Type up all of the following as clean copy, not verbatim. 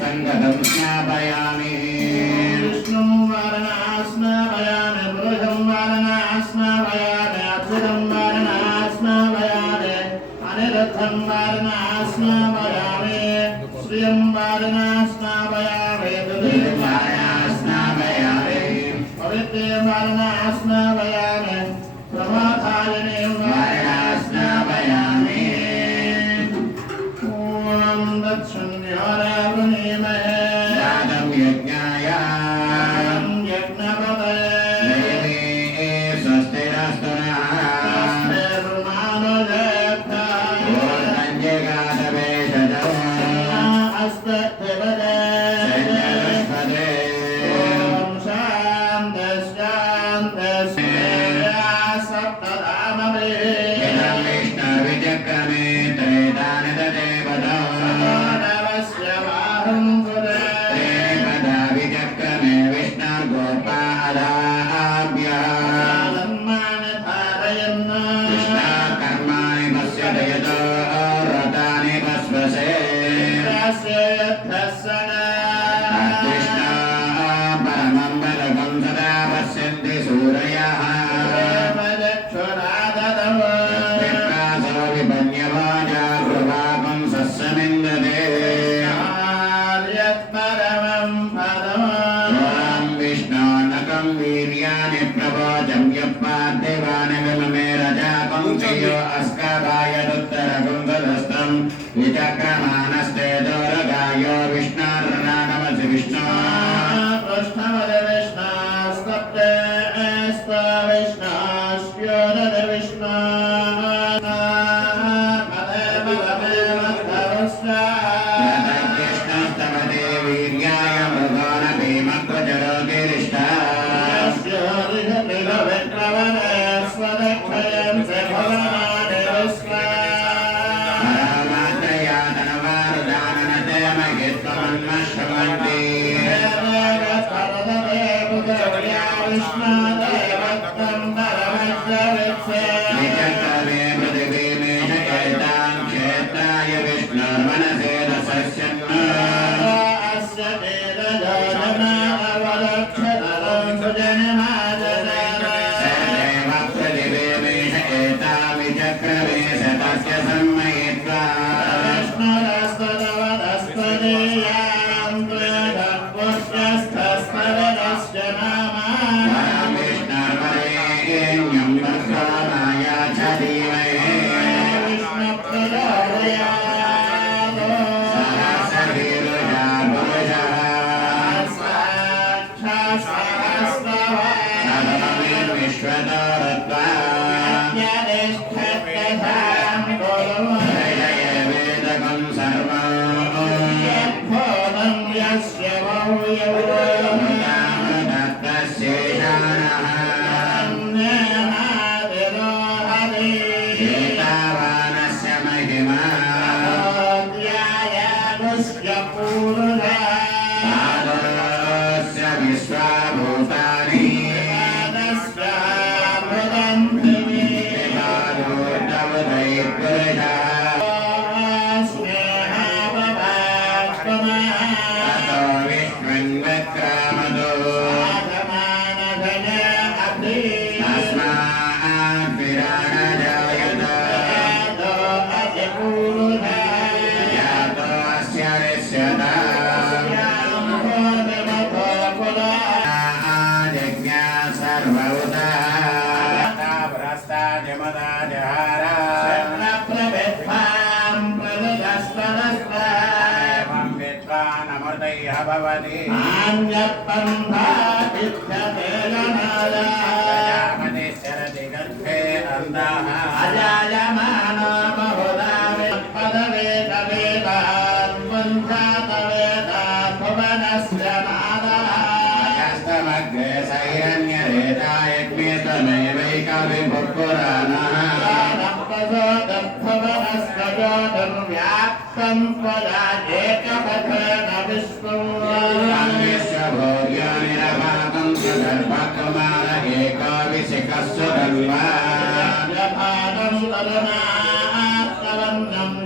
संगतं स्नापयामि विष्णुं वारणा स्नापयामि पुरुषं वारणा स्नापयामि अच्युतं वारणा स्नापयामि अनिरुद्धं वारणा स्नापयामि श्रियं वारणा स्नापयामि दुर्गं वारणा स्नापयामि पवित्रं वारणा स्नापयामि प्रमाथायिनीं वारणा स्नापयामि ॐ दक्षिण्यारावणीमहे दानं यज्ञाय यज्ञपतये देवे स्वस्तिरस्तु नः विचक्रमानस्ते दोरगायो विष्णुर्नामसि विष्णु कृष्णवद विष्णुस्तप्ते स्त विष्णुस्योदद विष्णु कृष्णस्तवदे वीर्याय मृगोण भीमक्वचरो गिरिष्ठा स्वदक्षयं स भवान् विष्णु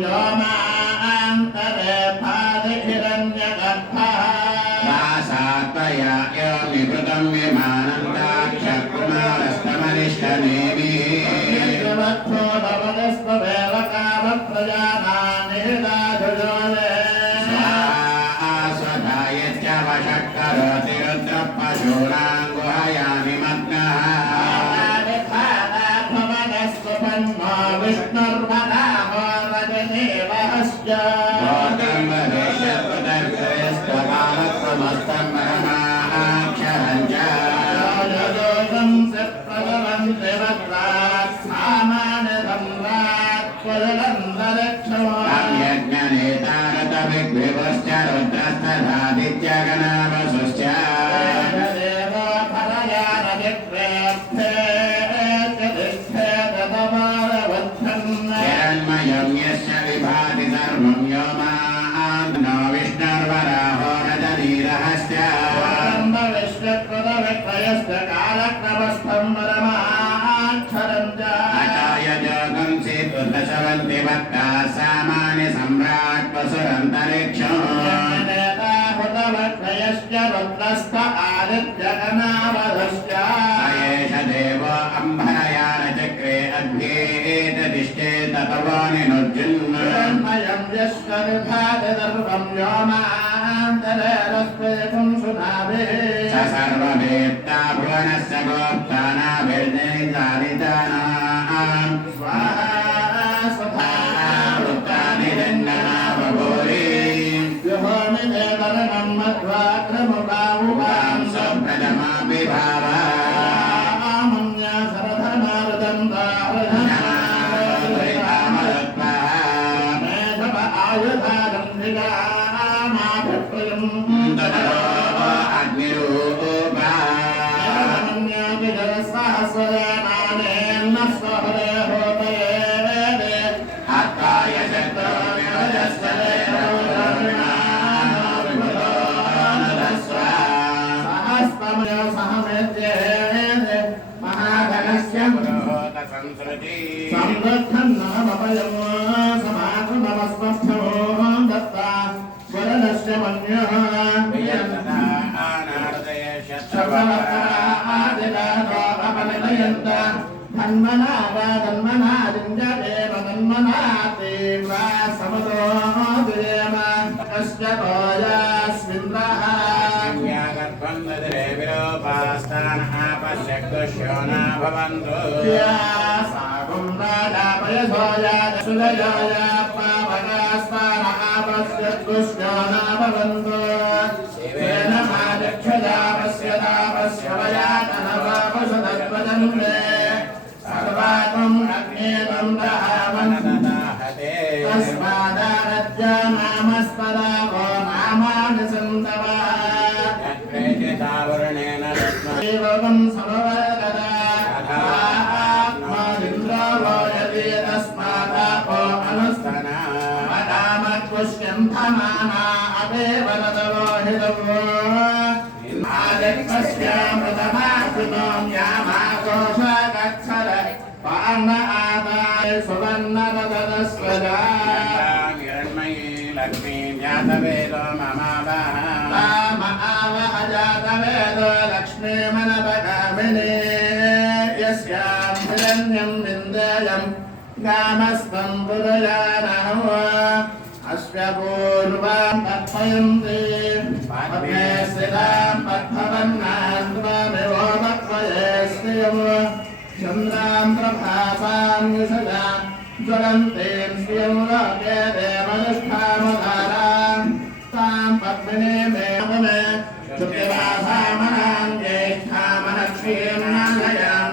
Yoma antare padikiranya वासात्मया योनिकृतं विमानन्दाक्षकुमारस्तमनिष्ठनेमि स्वधायत्यवशक्करोति रुद्रपशूनां गुहयानि मग्नः गौतमवेशत्वदर्शयस्त्वकालत्वमस्तं परमाक्षरं च यज्ञनेतारतविग्विभुश्च रुद्रस्तथादित्यगणावसुश्च हिरण्मयं यस्य विभाति सर्वं व्योमान्नो विष्णुर्वराहो रजनीरहस्य अचायजोगं सेतुर्दशवन्ति भक्ता सामान्य सम्राट् पशुरन्तरिक्षम् एष देवो अम्भरयानचक्रे अध्येततिष्ठे ततवो निनुर्जुन् स सर्ववेत्ता भुवनस्य गोप्ता नाभिर्निधारितानां वृत्तानि दण्डनावभूरि उपां सुप्रजमापि भावा अश्वपूर्वां तत्पयन्ति पद्मे स्थितां पद्मवन्नान्द्रमिवो मत्वये श्रियं चन्द्रां प्रभासां विशजा ज्वलन्तीं श्रियं लोके देवनिष्ठामुदारां तां पद्मिनीं